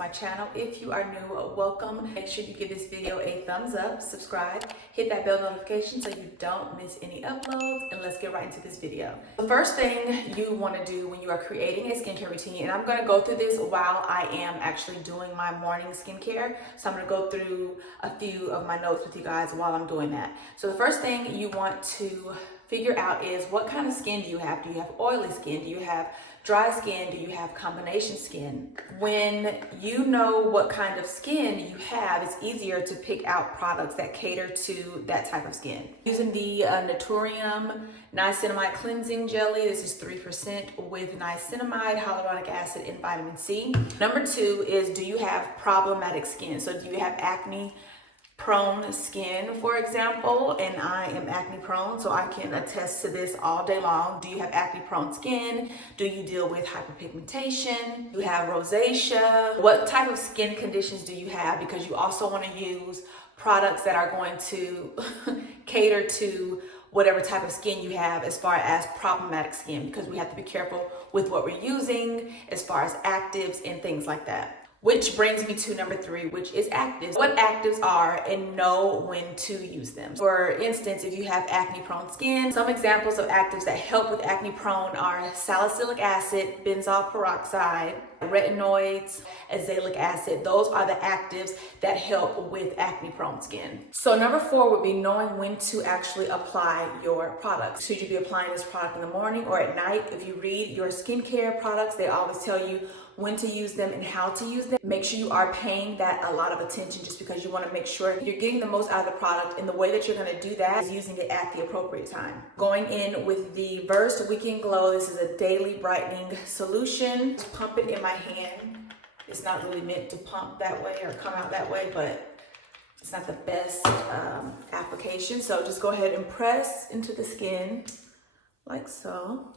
my channel. If you are new, welcome. Make sure you give this video a thumbs up, subscribe, hit that bell notification so you don't miss any uploads, and let's get right into this video. The first thing you want to do when you are creating a skincare routine, and I'm going to go through this while I am actually doing my morning skincare, so I'm going to go through a few of my notes with you guys while I'm doing that. So the first thing you want to figure out is what kind of skin do you have? Do you have oily skin? Do you have dry skin? Do you have combination skin? When you know what kind of skin you have, it's easier to pick out products that cater to that type of skin. Using the Naturium Niacinamide Cleansing Jelly, this is 3% with niacinamide, hyaluronic acid, and vitamin C. Number two is, do you have problematic skin? So do you have acne prone skin, for example? And I am acne prone, so I can attest to this all day long. Do you have acne prone skin? Do you deal with hyperpigmentation? Do you have rosacea? What type of skin conditions do you have? Because you also want to use products that are going to cater to whatever type of skin you have as far as problematic skin, because we have to be careful with what we're using as far as actives and things like that. Which brings me to number three, which is actives. What actives are and know when to use them. For instance, if you have acne prone skin, some examples of actives that help with acne prone are salicylic acid, benzoyl peroxide, retinoids, azelaic acid. Those are the actives that help with acne prone skin. So number four would be knowing when to actually apply your products. Should you be applying this product in the morning or at night? If you read your skincare products, they always tell you when to use them and how to use them. Make sure you are paying that a lot of attention, just because you want to make sure you're getting the most out of the product, and the way that you're going to do that is using it at the appropriate time. Going in with the Versed Weekend Glow, this is a daily brightening solution. Just pump it in my hand. It's not really meant to pump that way or come out that way, but it's not the best application. So just go ahead and press into the skin like so.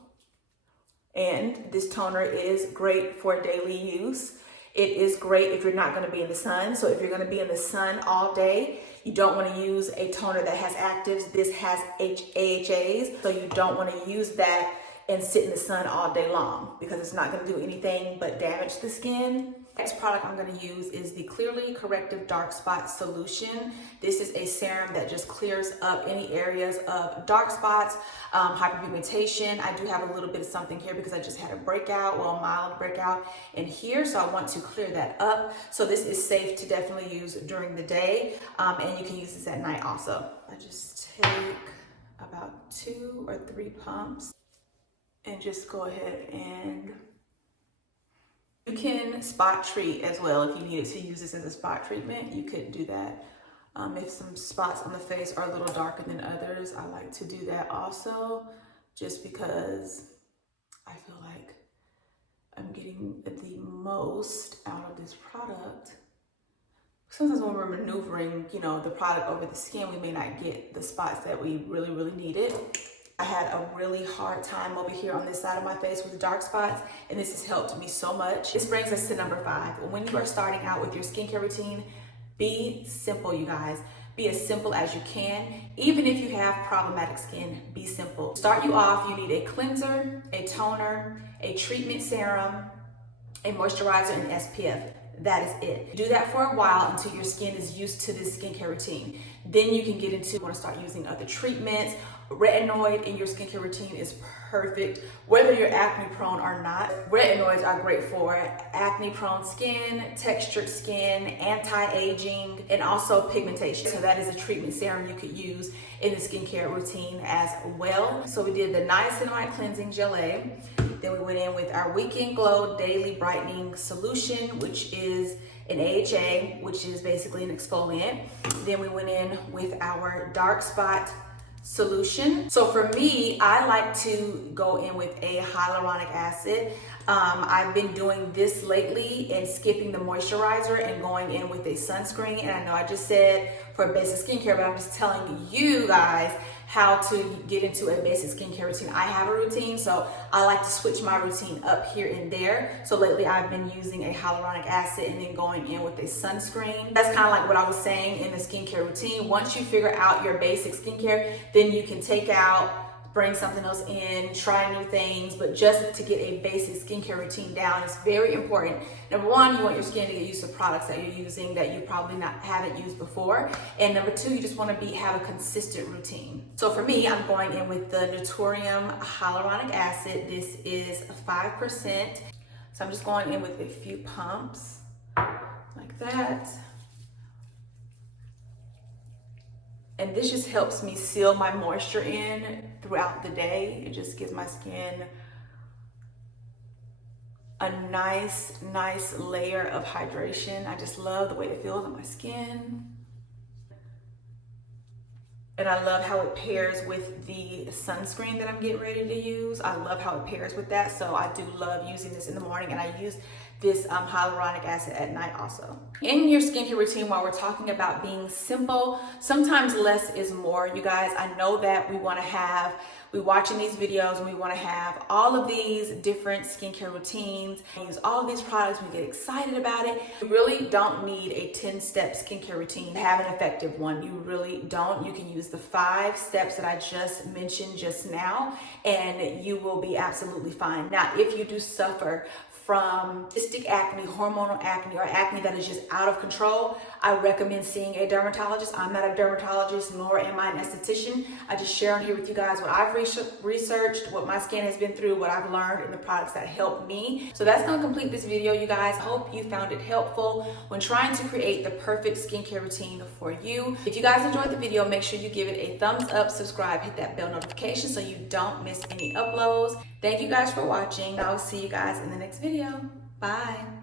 And this toner is great for daily use. It is great if you're not going to be in the sun. So if you're going to be in the sun all day, you don't want to use a toner that has actives. This has AHAs, so you don't want to use that and sit in the sun all day long, because it's not going to do anything but damage the skin. Next product I'm going to use is the Clearly Corrective Dark Spot Solution. This is a serum that just clears up any areas of dark spots, hyperpigmentation. I do have a little bit of something here because I just had a breakout, well, a mild breakout in here, so I want to clear that up. So this is safe to definitely use during the day, and you can use this at night also. I just take about 2 or 3 pumps and just go ahead, and you can spot treat as well. If you needed to use this as a spot treatment, you could do that. If some spots on the face are a little darker than others, I like to do that also, just because I feel like I'm getting the most out of this product. Sometimes when we're maneuvering, the product over the skin, we may not get the spots that we really needed. I had a really hard time over here on this side of my face with dark spots, and this has helped me so much. This brings us to number 5. When you are starting out with your skincare routine, be simple, you guys. Be as simple as you can. Even if you have problematic skin, be simple. To start you off, you need a cleanser, a toner, a treatment serum, a moisturizer, and SPF. That is it. Do that for a while until your skin is used to this skincare routine. Then you can get into, want to start using other treatments. Retinoid in your skincare routine is perfect, whether you're acne prone or not. Retinoids are great for acne prone skin, textured skin, anti-aging, and also pigmentation. So that is a treatment serum you could use in the skincare routine as well. So we did the Niacinamide Cleansing Gelée. Then we went in with our Weekend Glow Daily Brightening Solution, which is an AHA, which is basically an exfoliant. Then we went in with our Dark Spot Solution. So for me, I like to go in with a hyaluronic acid. I've been doing this lately and skipping the moisturizer and going in with a sunscreen. And I know I just said for basic skincare, but I'm just telling you guys how to get into a basic skincare routine. I have a routine, so I like to switch my routine up here and there. So lately I've been using a hyaluronic acid and then going in with a sunscreen. That's kind of like what I was saying in the skincare routine. Once you figure out your basic skincare, then you can take out bring something else in, try new things, but just to get a basic skincare routine down is very important. Number one, you want your skin to get used to products that you're using that you probably haven't used before. And number two, you just want to have a consistent routine. So for me, I'm going in with the Naturium Hyaluronic Acid. This is 5%. So I'm just going in with a few pumps like that. And this just helps me seal my moisture in throughout the day. It just gives my skin a nice layer of hydration. I just love the way it feels on my skin. And I love how it pairs with the sunscreen that I'm getting ready to use. I love how it pairs with that. So I do love using this in the morning, and I use this hyaluronic acid at night also. In your skincare routine, while we're talking about being simple, sometimes less is more, you guys. I know that we're watching these videos and we want to have all of these different skincare routines, use all of these products, we get excited about it. You really don't need a 10-step skincare routine to have an effective one. You really don't. You can use the 5 steps that I just mentioned just now, and you will be absolutely fine. Now, if you do suffer from cystic acne, hormonal acne, or acne that is just out of control, I recommend seeing a dermatologist. I'm not a dermatologist, nor am I an esthetician. I just share on here with you guys what I've researched, what my skin has been through, what I've learned, and the products that help me. So that's gonna complete this video, you guys. Hope you found it helpful when trying to create the perfect skincare routine for you. If you guys enjoyed the video, make sure you give it a thumbs up, subscribe, hit that bell notification so you don't miss any uploads. Thank you guys for watching. I'll see you guys in the next video. Bye.